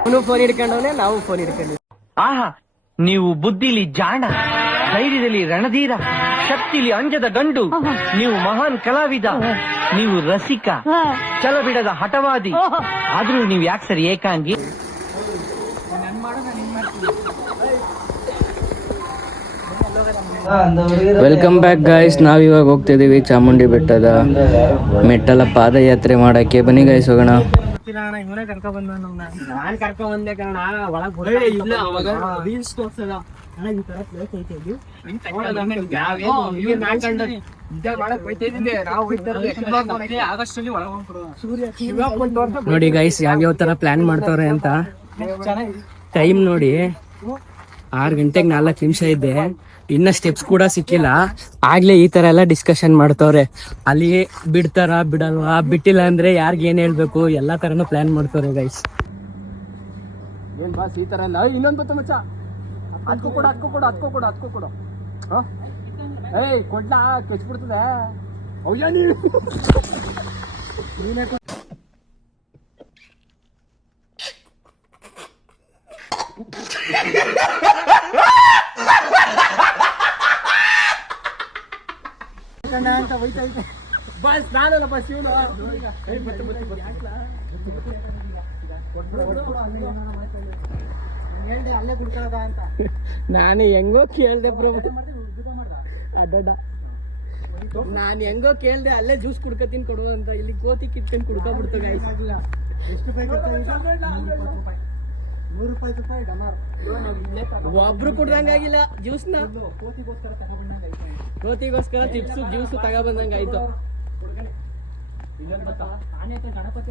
ಅವನು ಫೋನ್ ಹಿಡ್ಕೊಂಡವನೆ, ನಾವು ಫೋನ್ ಹಿಡ್ಕೊಂಡ್ವಿ. ಆಹಾ, ನೀವು ಬುದ್ಧಿಲಿ ಜಾಣ, ಧೈರ್ಯದಲ್ಲಿ ರಣಧೀರ, ಶಕ್ತಿಲಿ ಅಂಜದ ಗಂಡು, ನೀವು ಮಹಾನ್ ಕಲಾವಿದ, ನೀವು ರಸಿಕ, ಛಲ ಬಿಡದ ಹಠವಾದಿ. ಆದ್ರೂ ನೀವು ಯಾಕೆ ಸರ್ ಏಕಾಂಗಿ? Welcome back guys. ನಾವಿವಾಗ ಹೋಗ್ತಿದ್ದೀವಿ ಚಾಮುಂಡಿ ಬೆಟ್ಟದ ಮೆಟ್ಟಲ ಪಾದಯಾತ್ರೆ ಮಾಡಕ್ಕೆ. ಬನ್ನಿ ಗಾಯ್ಸ್, ಹೋಗೋಣ. ಇವನೇ ಕರ್ಕೊಂಡ್ ಬಂದ, ನಾನ್ ಕರ್ಕೊಂಡ್ ಬಂದೆ ಕಣ. ಒಳಗ್ ಇಲ್ಲ, ಅವಾಗ ರೀಲ್ಸ್ ತೋರ್ಸದ ಈ ತರ ಪ್ಲೇಸ್ ಐತೆ ಇದು. ನೋಡಿ ಗೈಸ್, ಯಾವ್ಯಾವ ತರ ಪ್ಲಾನ್ ಮಾಡ್ತವ್ರೆ ಅಂತ. ಟೈಮ್ ನೋಡಿ, 6 ಗಂಟೆಗೆ 4 ನಿಮಿಷ ಇದೆ. ಇನ್ನ ಸ್ಟೆಪ್ಸ್ ಕೂಡ ಸಿಕ್ಕಿಲ್ಲ. ಆಗ್ಲೇ ಈ ತರ ಎಲ್ಲ ಡಿಸ್ಕಷನ್ ಮಾಡ್ತವ್ರೆ. ಅಲ್ಲಿ ಬಿಡ್ತಾರ ಬಿಡಲ್ವಾ, ಬಿಟ್ಟಿಲ್ಲ ಅಂದ್ರೆ ಯಾರ್ಗ ಏನ್ ಹೇಳ್ಬೇಕು, ಎಲ್ಲಾ ತರನು ಪ್ಲಾನ್ ಮಾಡ್ತವ್ರೆ ಗೈಸ್. ಏನ್ ಬಾಸ್ ಈ ತರ ಅಲ್ಲ, ಇನ್ನೊಂದು ಬತ್ತ ಮಚ್ಚ, ಅದ್ಕೂ ಕೊಡು. ಏಯ್ ಕೊಡ್ಲಾ, ಕೆಚ್ಬಿಡ್ತದೆ. ಹೌದಾ ನೀನು? ಅಂತ ಹೋಯ್ತೈತೆ ಬಸ್. ನಾನಲ್ಲ ಬಸ್, ಇವನು. ಅಲ್ಲೇ ಕುಡ್ಕೊಳ್ಳೋದ ಅಂತ ನಾನು ಹೆಂಗೋ ಕೇಳ್ದೆ ಪ್ರಭು. ಅಡ್ಡ ನಾನು ಹೆಂಗೋ ಕೇಳ್ದೆ, ಅಲ್ಲೇ ಜ್ಯೂಸ್ ಕುಡ್ಕತೀನಿ ಕೊಡು ಅಂತ. ಇಲ್ಲಿ ಕೋತಿ ಕಿತ್ಕೊಂಡು ಕುಡ್ಕೊಬಿಡ್ತ ಗಾಯ್ಸ್. ಎಷ್ಟು ₹100 ಡಮಾರ್. ಒಬ್ರು ಕುಡ್ದಂಗಾಗಿಲ್ಲ ಜ್ಯೂಸ್ನ. ಕೋತಿಗೋಸ್ಕರ ಚಿಪ್ಸು ಜ್ಯೂಸು ತಗೊಬಂದಂಗ ಆಯ್ತು. ಗಣಪತಿ